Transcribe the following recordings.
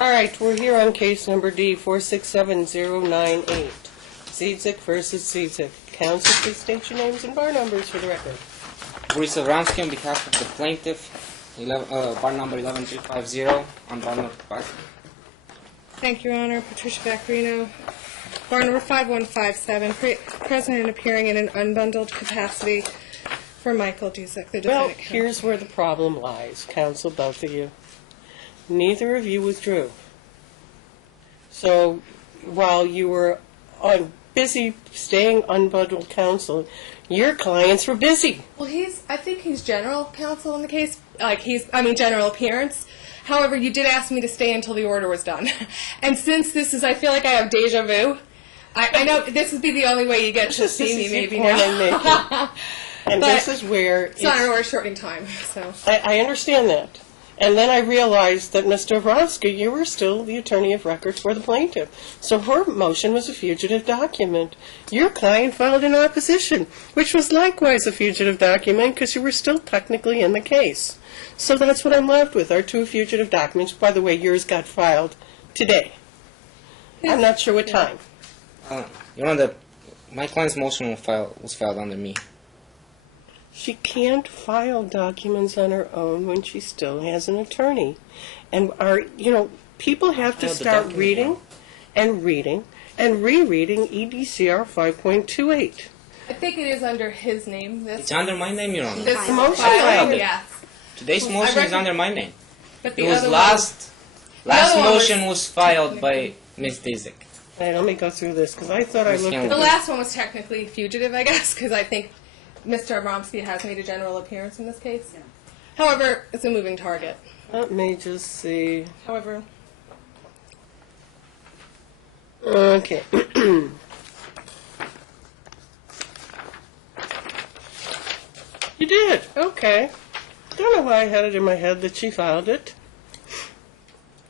All right, we're here on case number D, 467098. Dziedzic versus Dziedzic. Counsel, please state your names and bar numbers for the record. Boris Avramsky on behalf of the plaintiff, bar number 11350, on bar number 5. Thank you, Your Honor. Patricia Vaccarino, bar number 5157, present and appearing in an unbundled capacity for Michael Dziedzic, the Well, defendant. here's where the problem lies, counsel, both of you. Neither of you withdrew. So while you were busy staying unbundled counsel, your clients were busy. Well, I think he's general counsel in the case, general appearance. However, you did ask me to stay until the order was done. And since I feel like I have deja vu. I know this would be the only way you get to see me maybe now. And this is where it's not an order shortening time. So I understand that. And then I realized that, Mr. Avramsky, you were still the attorney of record for the plaintiff. So her motion was a fugitive document. Your client filed in opposition, which was likewise a fugitive document because you were still technically in the case. So that's what I'm left with, are two fugitive documents. By the way, yours got filed today. I'm not sure what time. Your Honor, my client's motion was filed under me. She can't file documents on her own when she still has an attorney. And people have to start reading and reading and rereading EDCR 5.28. I think it is under his name. It's under my name, Your Honor. This motion filing, yes. Today's motion is under my name. But It was last motion was filed by Ms. Dziedzic. All right, let me go through this, because I thought I looked at The last one was technically fugitive, I guess, because I think Mr. Avramsky has made a general appearance in this case. Yeah. However, it's a moving target. Let me just see. However. Okay. You did? Okay. Don't know why I had it in my head that she filed it.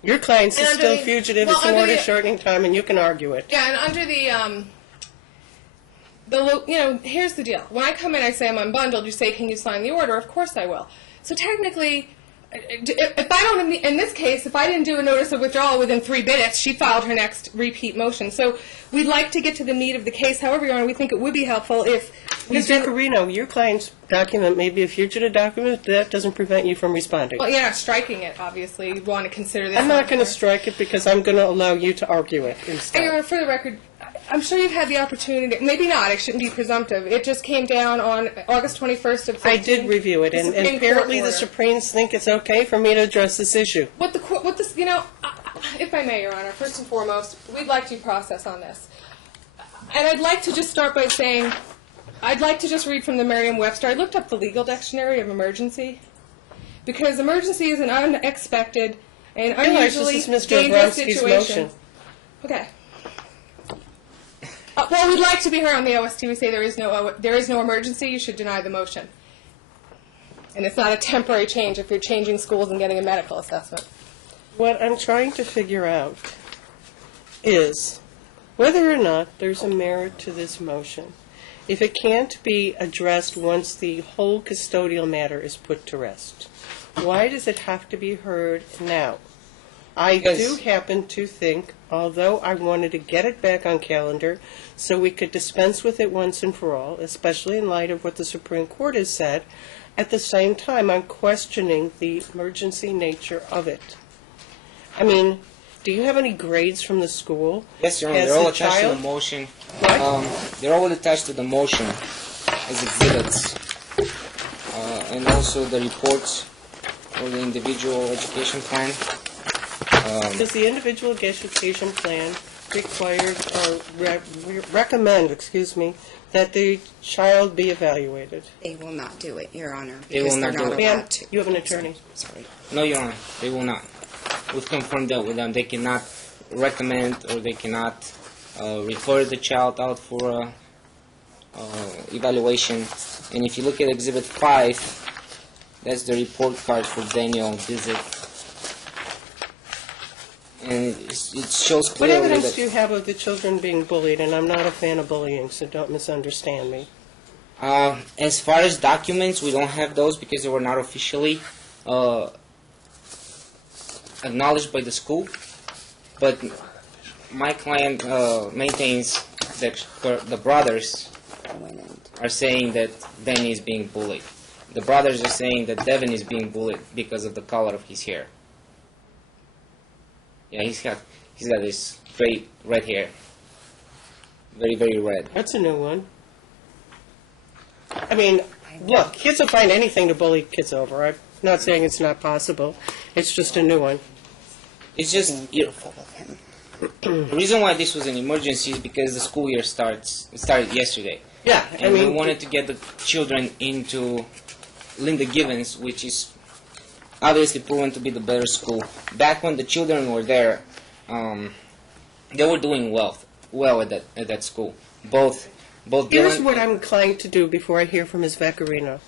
Your client's is still fugitive. It's an order shortening time, and you can argue it. Yeah, and under here's the deal. When I come in, I say I'm unbundled. You say, can you sign the order? Of course I will. So technically, if I don't, in this case, if I didn't do a notice of withdrawal within 3 minutes, she filed her next repeat motion. So we'd like to get to the meat of the case. However, Your Honor, we think it would be helpful if Ms. Vaccarino, your client's document may be a fugitive document, but that doesn't prevent you from responding. Well, you're not striking it, obviously. You'd want to consider this. I'm not going to strike it because I'm going to allow you to argue it instead. Your Honor, for the record, I'm sure you've had the opportunity. Maybe not. It shouldn't be presumptive. It just came down on August 21st of 2015. I did review it, and apparently the Supremes think it's okay for me to address this issue. If I may, Your Honor, first and foremost, we'd like due process on this. And I'd like to just start by saying, I'd like to just read from the Merriam-Webster. I looked up the legal dictionary of emergency, because emergency is an unexpected and unusually dangerous situation. Motion. Okay. Well, we'd like to be heard on the OST. We say there is no emergency. You should deny the motion. And it's not a temporary change if you're changing schools and getting a medical assessment. What I'm trying to figure out is whether or not there's a merit to this motion. If it can't be addressed once the whole custodial matter is put to rest, why does it have to be heard now? I do happen to think, although I wanted to get it back on calendar so we could dispense with it once and for all, especially in light of what the Supreme Court has said, at the same time I'm questioning the emergency nature of it. I mean, do you have any grades from the school? Yes, Your Honor, they're all attached to the motion. They're all attached to the motion as exhibits. And also the reports for the individual education plan. Does the individual education plan require or recommend, that the child be evaluated? They will not do it, Your Honor. They will not do it. Ma'am, you have an attorney. Sorry. No, Your Honor, they will not. We've confirmed that with them. They cannot recommend or they cannot refer the child out for evaluation. And if you look at Exhibit 5, that's the report card for Daniel Dziedzic. And it shows What clearly evidence that do you have of the children being bullied? And I'm not a fan of bullying, so don't misunderstand me. as far as documents, we don't have those because they were not officially acknowledged by the school. but my client maintains that the brothers are saying that Danny is being bullied. The brothers are saying that Devin is being bullied because of the color of his hair. Yeah, he's got this straight red hair. Very, very red. That's a new one. I mean, look, kids will find anything to bully kids over. I'm not saying it's not possible. It's just a new one. It's just the reason why this was an emergency is because the school year started yesterday. Yeah, And we wanted to get the children into Linda Givens, which is obviously proven to be the better school. Back when the children were there, they were doing well at that school. Both Here's Dylan what I'm inclined to do before I hear from Ms. Vaccarino.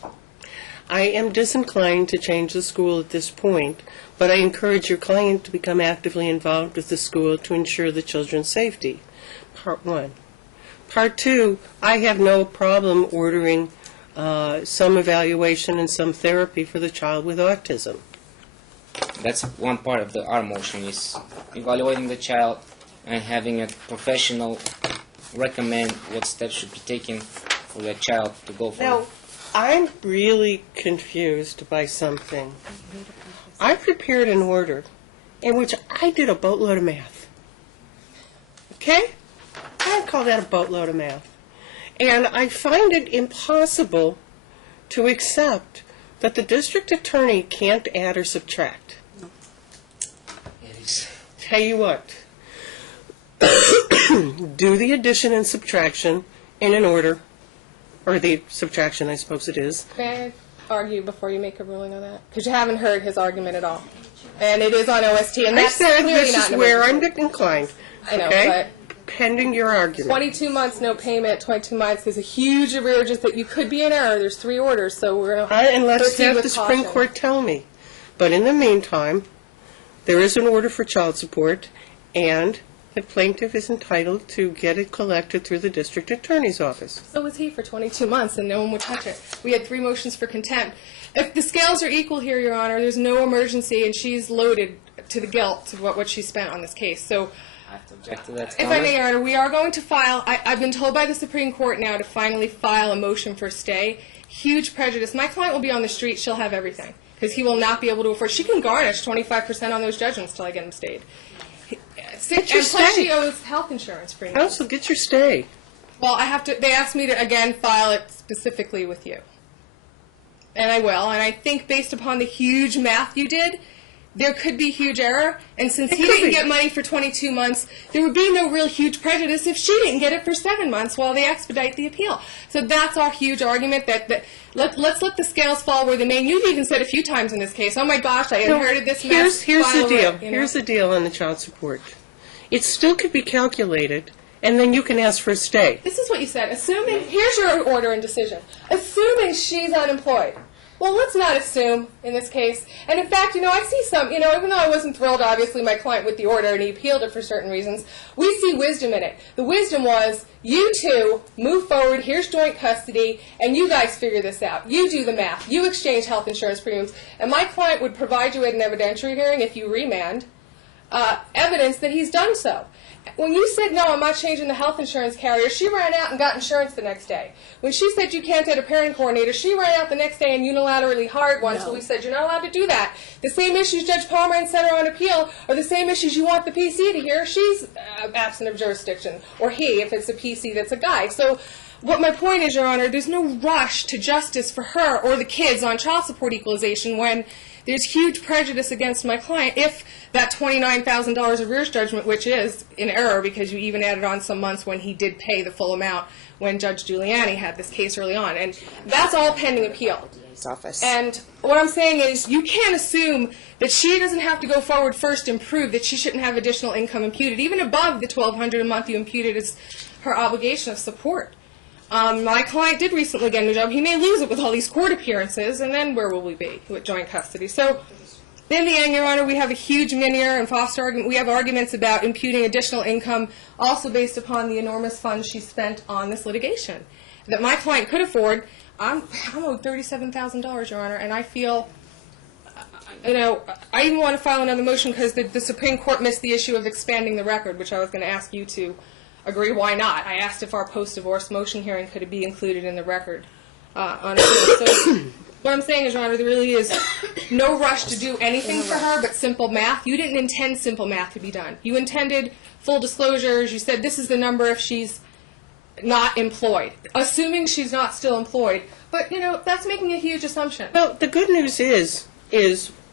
I am disinclined to change the school at this point, but I encourage your client to become actively involved with the school to ensure the children's safety. Part one. Part two, I have no problem ordering some evaluation and some therapy for the child with autism. That's one part of our motion, is evaluating the child and having a professional recommend what steps should be taken for that child to go forward. Now, I'm really confused by something. I prepared an order in which I did a boatload of math. Okay? I call that a boatload of math. And I find it impossible to accept that the district attorney can't add or subtract. Tell you what, do the addition and subtraction in an order, or the subtraction, I suppose it is. May I argue before you make a ruling on that? Because you haven't heard his argument at all. And it is on OST, and I that's said clearly this not is an where I'm emergency. inclined, I know, okay? Pending your argument. 22 months, no payment, 22 months. There's a huge arrearage that you could be in error. There's 3 orders, so we're going to And let's proceed have with the Supreme caution. Court tell me. But in the meantime, there is an order for child support, and the plaintiff is entitled to get it collected through the district attorney's office. So was he for 22 months, and no one would touch it. We had 3 motions for contempt. If the scales are equal here, Your Honor, there's no emergency, and she's loaded to the guilt of what she spent on this case. So I have to object to that if I may, Your Honor, we are going to file, I've been told by the Supreme Court now to finally file a motion for stay. Huge prejudice. My client will be on the street. She'll have everything, because he will not be able to afford. She can garnish 25% on those judgments till I get him stayed. Get your And plus stay. she owes health insurance premiums. Counsel, get your stay. Well, I have to, they asked me to, again, file it specifically with you. And I will. And I think based upon the huge math you did, there could be huge error. And since he could didn't be. get money for 22 months, there would be no real huge prejudice if she didn't get it for 7 months while they expedite the appeal. So that's our huge argument, that let's let the scales fall where they may. You've even said a few times in this case, oh my gosh, I inherited this mess. Here's the file deal. it, you know? Here's the deal on the child support. It still could be calculated, and then you can ask for a stay. This is what you said. Assuming, here's your order and decision. Assuming she's unemployed. Well, let's not assume in this case. And in fact, I see some, even though I wasn't thrilled, obviously, my client with the order, and he appealed it for certain reasons, we see wisdom in it. The wisdom was, you two move forward, here's joint custody, and you guys figure this out. You do the math. You exchange health insurance premiums. And my client would provide you at an evidentiary hearing, if you remand, evidence that he's done so. When you said, no, I'm not changing the health insurance carrier, she ran out and got insurance the next day. When she said you can't get a parent coordinator, she ran out the next day and unilaterally hired one, so we said you're not allowed to do that. The same issues Judge Palmer and Center on appeal are the same issues you want the PC to hear. She's absent of jurisdiction, or he, if it's a PC that's a guy. So what my point is, Your Honor, there's no rush to justice for her or the kids on child support equalization when there's huge prejudice against my client if that $29,000 arrears judgment, which is in error because you even added on some months when he did pay the full amount when Judge Giuliani had this case early on. And that's all pending appeal. Office. And what I'm saying is you can't assume that she doesn't have to go forward first and prove that she shouldn't have additional income imputed, even above the $1,200 a month you imputed as her obligation of support. My client did recently get a new job. He may lose it with all these court appearances, and then where will we be with joint custody? So, in the end, Your Honor, we have a huge Minier and Foster argument. We have arguments about imputing additional income, also based upon the enormous funds she spent on this litigation that my client could afford. I'm owed $37,000, Your Honor, and I feel I even want to file another motion because the Supreme Court missed the issue of expanding the record, which I was going to ask you to agree. Why not? I asked if our post-divorce motion hearing could be included in the record on appeal. So what I'm saying is, Your Honor, there really is no rush to do anything for her but simple math. You didn't intend simple math to be done. You intended full disclosures. You said this is the number if she's not employed, assuming she's not still employed. But, that's making a huge assumption. Well, the good news is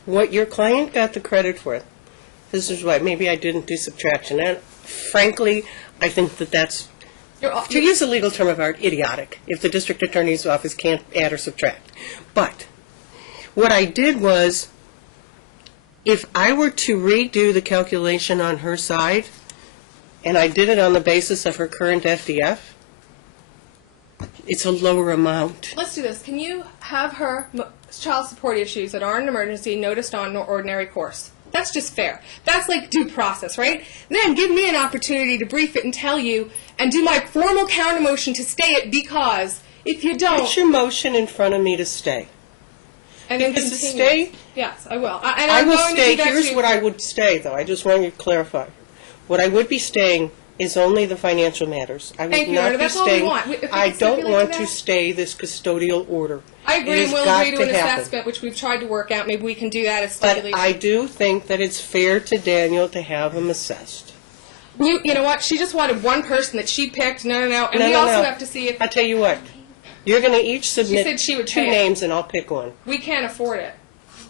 what your client got the credit for. This is why maybe I didn't do subtraction. And frankly, I think that's, to use a legal term of art, idiotic, if the district attorney's office can't add or subtract. But what I did was, if I were to redo the calculation on her side, and I did it on the basis of her current FDF, it's a lower amount. Let's do this. Can you have her child support issues that aren't an emergency noticed on ordinary course? That's just fair. That's like due process, right? Then give me an opportunity to brief it and tell you and do my formal counter motion to stay it, because if you don't... Put your motion in front of me to stay. And then Because to continue. stay, Yes, I will. I will stay. Here's what I would stay, though. I just want you to clarify. What I would be staying is only the financial matters. I would Thank you, not Honor. be That's all we staying. want. If we I can don't stipulate want to to that. stay this custodial order. I It agree, has and we'll got agree to an happen. assessment, which we've tried to work out. Maybe we can do that as But stipulation. I do think that it's fair to Daniel to have him assessed. You know what? She just wanted one person that she picked. No. And No, we no, also no. have to see if I'll tell you what. You're going to each submit said she would two pay it. names, and I'll pick one. we can't afford it.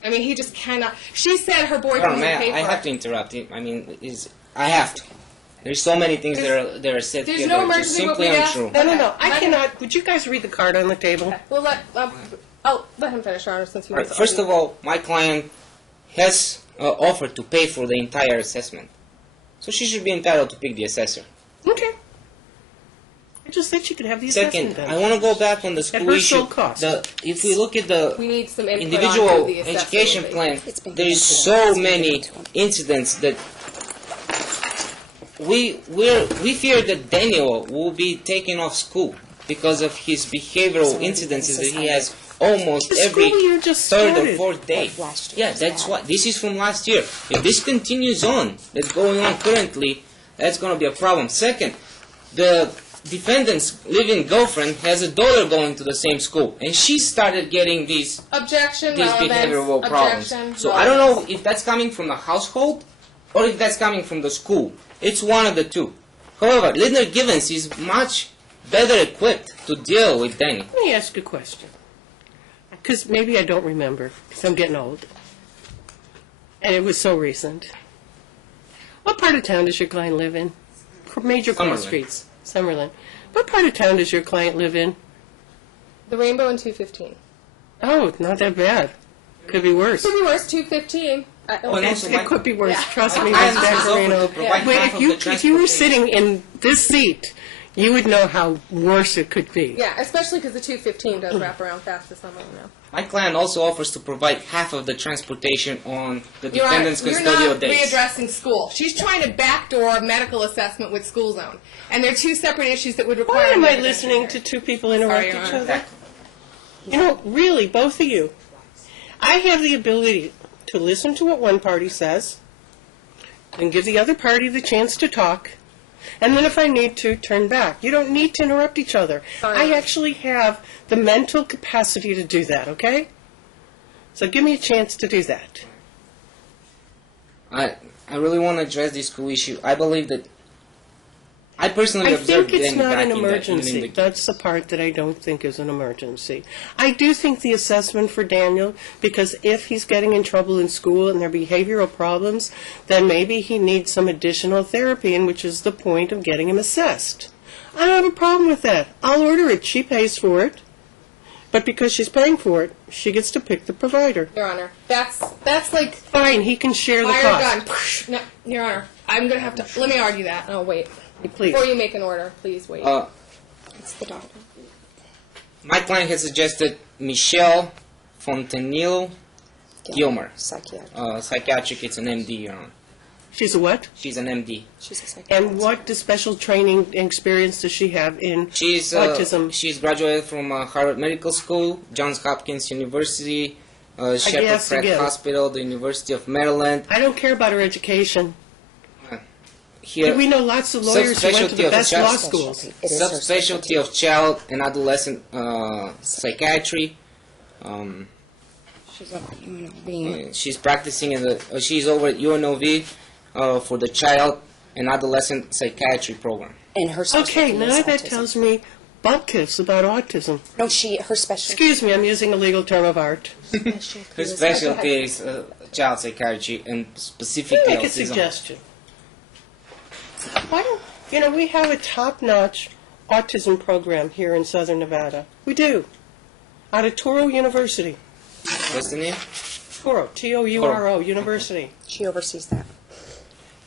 I mean, he just cannot. She said her Hold boyfriend on, would pay for I have it. to interrupt you. I mean, I have to. There's so many things that are said There's here no that are just emergency, what simply we asked. untrue. No. I Okay. cannot. Would you guys read the card on the table? We'll I'll let him finish, Your Honor, since he All right, wants to first argue. of all, my client has offered to pay for the entire assessment. So she should be entitled to pick the assessor. Okay. I just said she could have the assessment Second, done. I want to go back on the school her issue. sole cost. If we look at the We need some input individual on who the assessor education will be. plan, It's been there is given to so them. It's been many given to them. incidents that we fear that Daniel will be taken off school because of his behavioral incidences that he has almost The every school year just third or started. fourth day. Like last year Yeah, was that's bad. what. This is from last year. If this continues on, that's going on currently, that's going to be a problem. Second, the defendant's living girlfriend has a daughter going to the same school, and she started getting these Objection, behavioral relevance, problems. objection, So I don't relevance. know if that's coming from the household or if that's coming from the school. It's one of the two. However, Lindner Givens is much better equipped to deal with Danny. Let me ask a question. Because maybe I don't remember, because I'm getting old. And it was so recent. What part of town does your client live in? Major cross Summerlin. streets. Summerlin. What part of town does your client live in? The Rainbow and 215. Oh, not that bad. Could be worse. Could be worse, 215. Oh, and also my- It could be worse. Yeah. Trust My me, client Ms. has offered Vaccarino. to provide But half of the if you were transportation. sitting in this seat, you would know how worse it could be. Yeah, especially because the 215 does wrap around fast to some of them now. My client also offers to provide half of the transportation on the You're defendant's you're custodial not days. readdressing school. She's trying to backdoor medical assessment with school zone. And they're two separate issues that would require... Why am I an evidentiary listening to hearing. two people interrupt Sorry, each Your Honor. other? You know, really, both of you. I have the ability to listen to what one party says and give the other party the chance to talk, and then if I need to, turn back. You don't need to interrupt each other. Sorry. I actually have the mental capacity to do that, okay? So give me a chance to do that. I really want to address this school issue. I believe that I personally I observed think it's Danny not back an in the emergency. That's the part that I don't think is an emergency. I do think the assessment for Daniel, because if he's getting in trouble in school and there are behavioral problems, then maybe he needs some additional therapy, and which is the point of getting him assessed. I don't have a problem with that. I'll order it. She pays for it. But because she's paying for it, she gets to pick the provider. Your Honor, that's like Fine, he can share the fire cost. gun. No, Your Honor, I'm going to have to... Let me argue that. Oh, wait. Please. Before you make an order, please wait. It's the doctor. My client has suggested Michelle Fontenil Gilmer. Psychiatric. Psychiatric, it's an MD, Your Honor. She's a what? She's an MD. She's a psychiatrist. And what special training and experience does she have in She's autism? She's graduated from Harvard Medical School, Johns Hopkins University, Shepherd guess Pratt again. Hospital, the University of Maryland. I don't care about her education. Here, We know lots of lawyers who went to the Subspecialty of best law child- schools. It is her subspecialty of child and adolescent psychiatry. She's over at UNLV. She's practicing she's over at UNLV for the child and adolescent psychiatry program. And her specialty Okay, is now that autism. tells me butt-kiss about autism. No, her specialty. Excuse me, I'm using a legal term of art. Her specialty is child psychiatry and specifically Make a autism. suggestion. Why don't, we have a top-notch autism program here in Southern Nevada. We do. Out of Touro University. What's the name? Touro, T-O-U-R-O, University. She oversees that.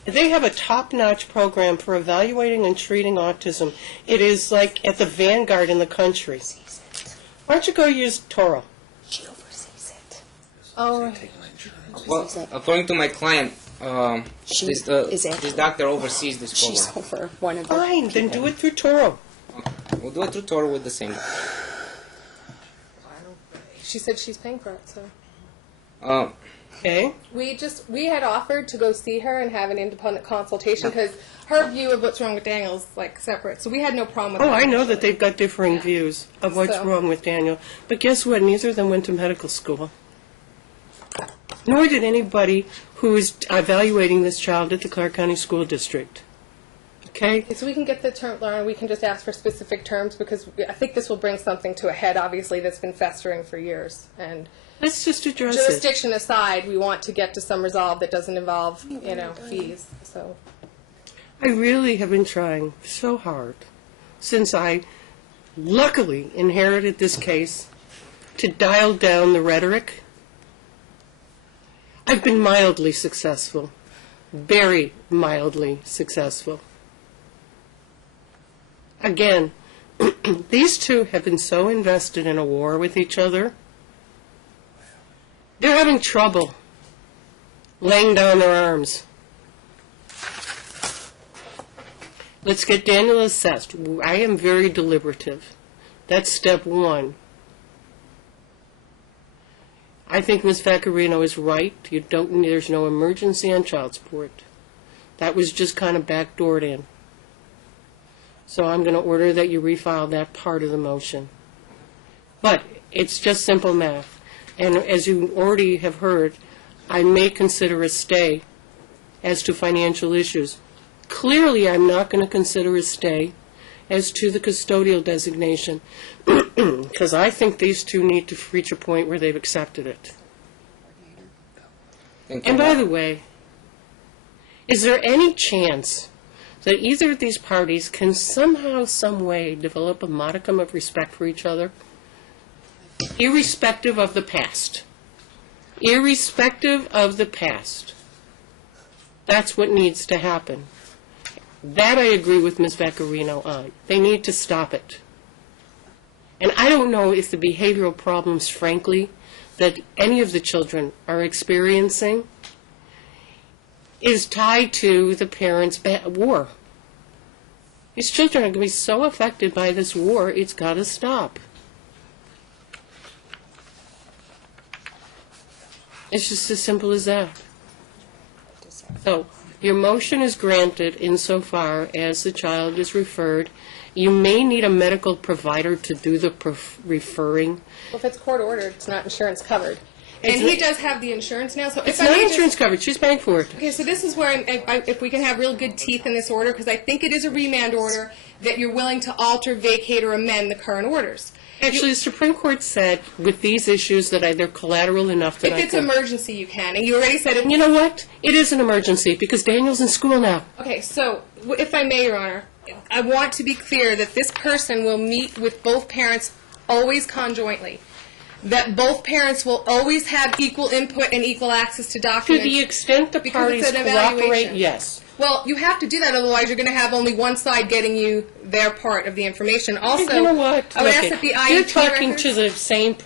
They have a top-notch program for evaluating and treating autism. It is like at the vanguard in the country. Why don't you go use Touro? She oversees it. Oh, Well, according to my client, She this is doctor oversees this She's program. over one of the Fine, then do it through Touro. We'll do it through Toro with the same. she said she's paying for it, so. Okay? We had offered to go see her and have an independent consultation because her view of what's wrong with Daniel is like separate. So we had no problem with Oh, that. I know that they've got differing views of what's So- wrong with Daniel. But guess what? Neither of them went to medical school. Nor did anybody who is evaluating this child at the Clark County School District. Okay? Okay, so we can get the term, Lauren, we can just ask for specific terms because I think this will bring something to a head, obviously, that's been festering for years. And Let's just address it. jurisdiction aside, we want to get to some resolve that doesn't involve, fees, so. I really have been trying so hard since I luckily inherited this case to dial down the rhetoric. I've been mildly successful, very mildly successful. Again, these two have been so invested in a war with each other, they're having trouble laying down their arms. Let's get Daniel assessed. I am very deliberative. That's step one. I think Ms. Vaccarino is right. There's no emergency on child support. That was just kind of backdoored in. So I'm going to order that you refile that part of the motion. But it's just simple math. And as you already have heard, I may consider a stay as to financial issues. Clearly, I'm not going to consider a stay as to the custodial designation, because I think these two need to reach a point where they've accepted it. Thank you. And by the way, is there any chance that either of these parties can somehow, some way, develop a modicum of respect for each other, irrespective of the past? Irrespective of the past. That's what needs to happen. That I agree with Ms. Vaccarino on. They need to stop it. And I don't know if the behavioral problems, frankly, that any of the children are experiencing is tied to the parents' war. These children are going to be so affected by this war, it's got to stop. It's just as simple as that. So, your motion is granted insofar as the child is referred. You may need a medical provider to do the referring. Well, if it's court ordered, it's not insurance covered. And he does have the insurance now, so It's if I not may just- insurance coverage. She's paying for it. Okay, so this is where, if we can have real good teeth in this order, because I think it is a remand order, that you're willing to alter, vacate, or amend the current orders. Actually, the Supreme Court said with these issues that they're collateral enough that If I it's could. emergency, you can, and you already said And it. you know what? It is an emergency because Daniel's in school now. Okay, so, if I may, Your Honor, I want to be clear that this person will meet with both parents always conjointly, that both parents will always have equal input and equal access to To documents. the extent the Because parties it's an cooperate, evaluation. yes. Well, you have to do that, otherwise you're going to have only one side getting you their part of the information. Also, You know what? I would Look, ask that the IEP you're talking records- to the same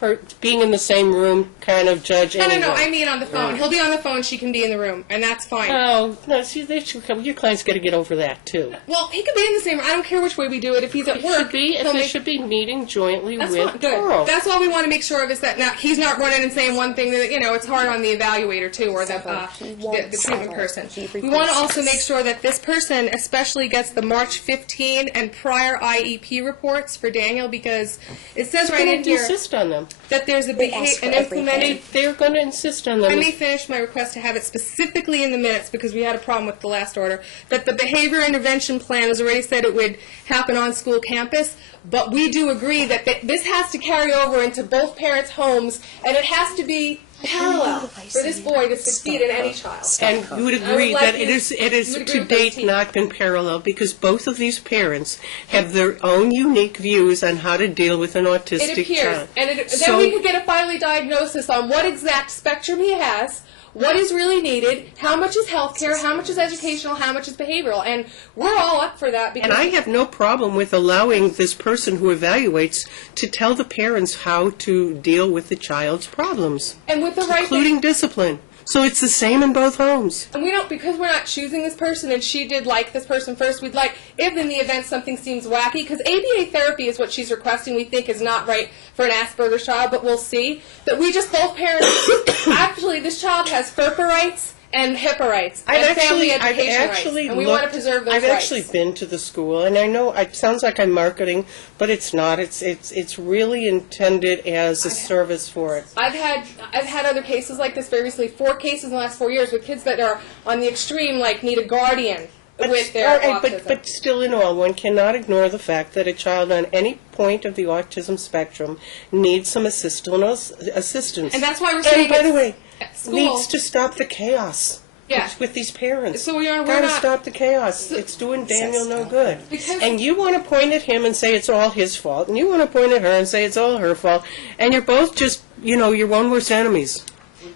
being in the same room kind of judge No, anyway. no, I mean on the phone. He'll be on the phone, she can be in the room, and that's fine. Oh, no, see, they should come. Your client's got to get over that, too. Well, he could be in the same room. I don't care which way we do it. If he's at work, he'll They make- should be meeting jointly That's with fine. Good. Toro. That's all we want to make sure of is that now he's not running and saying one thing that, it's hard on the evaluator too, or the treatment person. We want to also make sure that this person especially gets the March 15 and prior IEP reports for Daniel, because it says right in They here insist on them. that there's an implemented. They're going to insist on them. Let me finish my request to have it specifically in the minutes, because we had a problem with the last order, that the behavior intervention plan has already said it would happen on school campus, but we do agree that this has to carry over into both parents' homes, and it has to be parallel for this boy to succeed in any child. And you would I would agree like that you- it is you would agree to with those date teams. not been parallel, because both of these parents have their own unique views on how to deal with an It autistic appears, child. and then So- we could get a finally diagnosis on what exact spectrum he has, what is really needed, how much is healthcare, how much is educational, how much is behavioral, and we're all up for that. Because And I have no problem with allowing this person who evaluates to tell the parents how to deal with the child's problems, and with the right including discipline. So it's the same in both homes. And we don't, because we're not choosing this person, and she did like this person first, we'd like, if in the event something seems wacky, because ABA therapy is what she's requesting, we think is not right for an Asperger's child, but we'll see, that we just, both parents, actually, this child has FERPA rights and HIPAA rights, and family education rights, and we want to preserve those I've rights. actually been to the school, and I know it sounds like I'm marketing, but it's not. It's really intended as a service for it. I've had other cases like this very recently, 4 cases in the last 4 years with kids that are on the extreme, like need a guardian with their autism. But still in all, one cannot ignore the fact that a child on any point of the autism spectrum needs some assistance. And that's why we're saying And by the way, at school- needs to stop the chaos. Yeah. With these parents. So we're Gotta not- stop the chaos. It's doing Daniel no good. Because- And you want to point at him and say it's all his fault, and you want to point at her and say it's all her fault, and you're both just, your one worst enemies.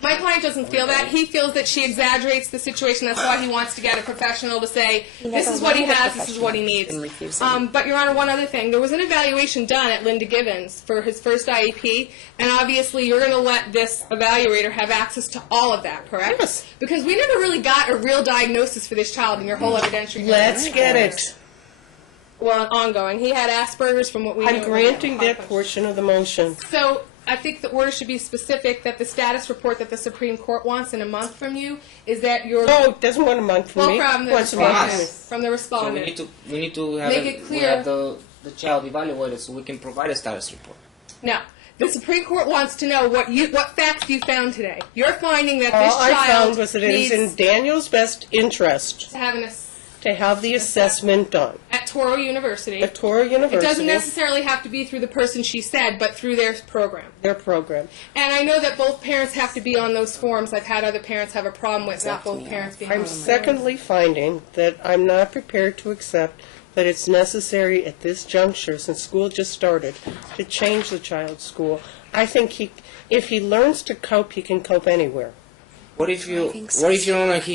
My client doesn't feel that. He feels that she exaggerates the situation. That's why he wants to get a professional to say, this is what he has, this is what he needs. But, Your Honor, one other thing. There was an evaluation done at Linda Givens for his first IEP, and obviously you're going to let this evaluator have access to all of that, correct? Yes. Because we never really got a real diagnosis for this child in your whole evidentiary. Let's get it. Well, ongoing. He had Asperger's from what we I'm knew. granting that portion of the motion. So I think the order should be specific that the status report that the Supreme Court wants in a month from you is that your No, it doesn't want a month from me. from the Wants a month from me. respondent. From the So respondent. we need to have, Make it we clear. have the child evaluated so we can provide a status report. Now, the Supreme Court wants to know what facts you found today. You're finding that this All I child found was that it is needs in Daniel's best interest to have to have the assessment done at Toro University. at Toro It University. doesn't necessarily have to be through the person she said, but through their program. Their program. And I know that both parents have to be on those forms. I've had other parents have a problem with not both parents being on I'm them. secondly finding that I'm not prepared to accept that it's necessary at this juncture, since school just started, to change the child's school. I think if he learns to cope, he can cope anywhere. What if Your Honor, he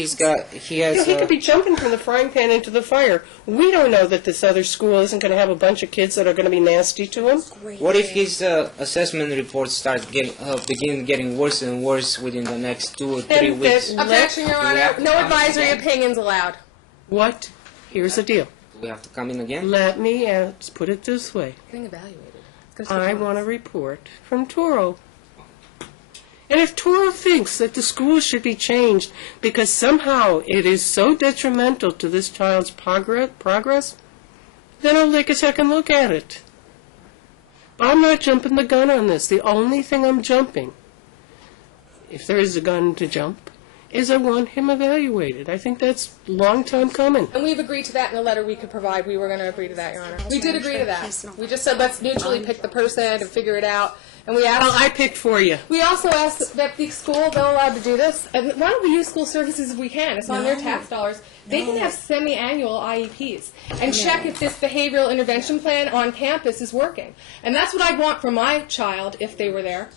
has He could be jumping from the frying pan into the fire. We don't know that this other school isn't going to have a bunch of kids that are going to be nasty to him. what if his assessment reports begin getting worse and worse within the next 2 or 3 Then weeks? that- Objection, Your Do we Honor. have to No come advisory again? opinions allowed. What? Here's the deal. Do we have to come in again? Let me put it this way. Getting evaluated. I want a report from Toro. And if Toro thinks that the school should be changed because somehow it is so detrimental to this child's progress, then I'll take a second look at it. But I'm not jumping the gun on this. The only thing I'm jumping, if there is a gun to jump, is I want him evaluated. I think that's a long time coming. And we've agreed to that in the letter we could provide. We were going to agree to that, Your Honor. We did agree to that. We just said let's mutually pick the person and figure it out. And we asked. Well, I picked for you. We also asked that the school, they're allowed to do this. And why don't we use school services if we can? It's on their tax dollars. They can have semi-annual IEPs and check if this behavioral intervention plan on campus is working. And that's what I'd want for my child if they were there.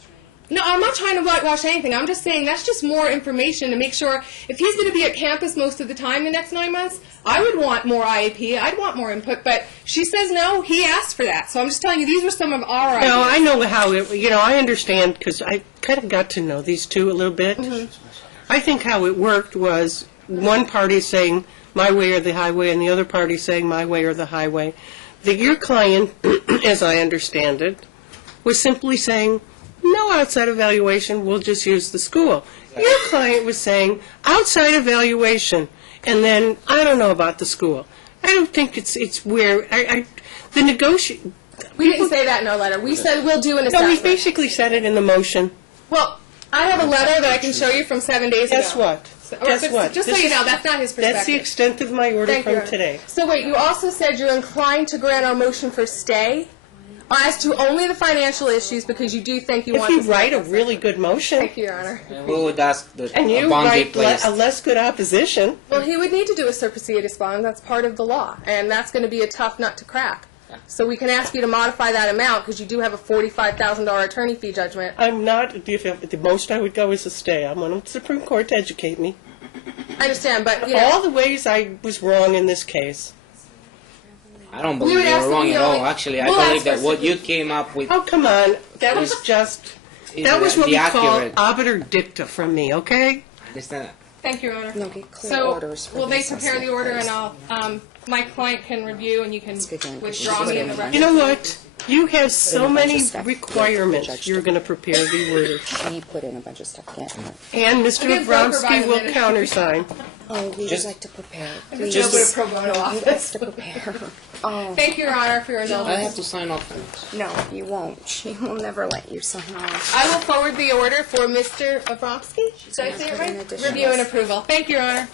No, I'm not trying to whitewash anything. I'm just saying that's just more information to make sure if he's going to be at campus most of the time the next 9 months, I would want more IEP. I'd want more input. But she says no. He asked for that. So I'm just telling you these were some of our ideas. No, I know how it, I understand because I kind of got to know these two a little bit. I think how it worked was one party saying my way or the highway and the other party saying my way or the highway. Your client, as I understand it, was simply saying, no outside evaluation, we'll just use the school. Your client was saying, outside evaluation, and then, I don't know about the school. I don't think it's where, the negotiation. We didn't say that in our letter. We said we'll do an No, we assessment. basically said it in the motion. Well, I have a letter that I can show you from 7 days Guess ago. what? Guess what? Just so you know, that's not his perspective. That's the extent of my order Thank you, from Your today. Honor. So wait, you also said you're inclined to grant our motion for stay as to only the financial issues because you do think you If want you to write a really good motion, Thank you, Your Honor. And we would ask that and a you bond be write placed. a less good opposition, Well, he would need to do a surplusage bond. That's part of the law, and that's going to be a tough nut to crack. So we can ask you to modify that amount because you do have a $45,000 attorney fee judgment. I'm not, the most I would go is a stay. I'm on the Supreme Court to educate me. I understand, but you All know, the ways I was wrong in this case. I don't We believe would you're ask wrong them at the all. only- Actually, I We'll believe ask that for what you came up with Oh, come on. That was just, is that was what we the call accurate. obiter dicta from me, okay? Understand that? thank you, Your Honor. No, get clear So orders for will the they prepare the assessment, order, and please. I'll my client can review, and you can good, Jen, 'cause withdraw she's me in gonna the record. You know what? You have so Put in a bunch many of stuff. requirements. Judge You're did. going to prepare the order. She put in a bunch of stuff. Yeah. And Mr. I'll give broker by Abramsky the will minute. countersign. Oh, we Just- would like to prepare. Just Please. a little bit of pro bono He office. wants to prepare. Oh, Thank you, Your Honor, for your I indulgence. have to sign off on it. no, you won't. She will never let you sign off. I will forward the order for Mr. Abramsky. Did I say it put in right? additional- Review and approval. Thank you, Your Honor.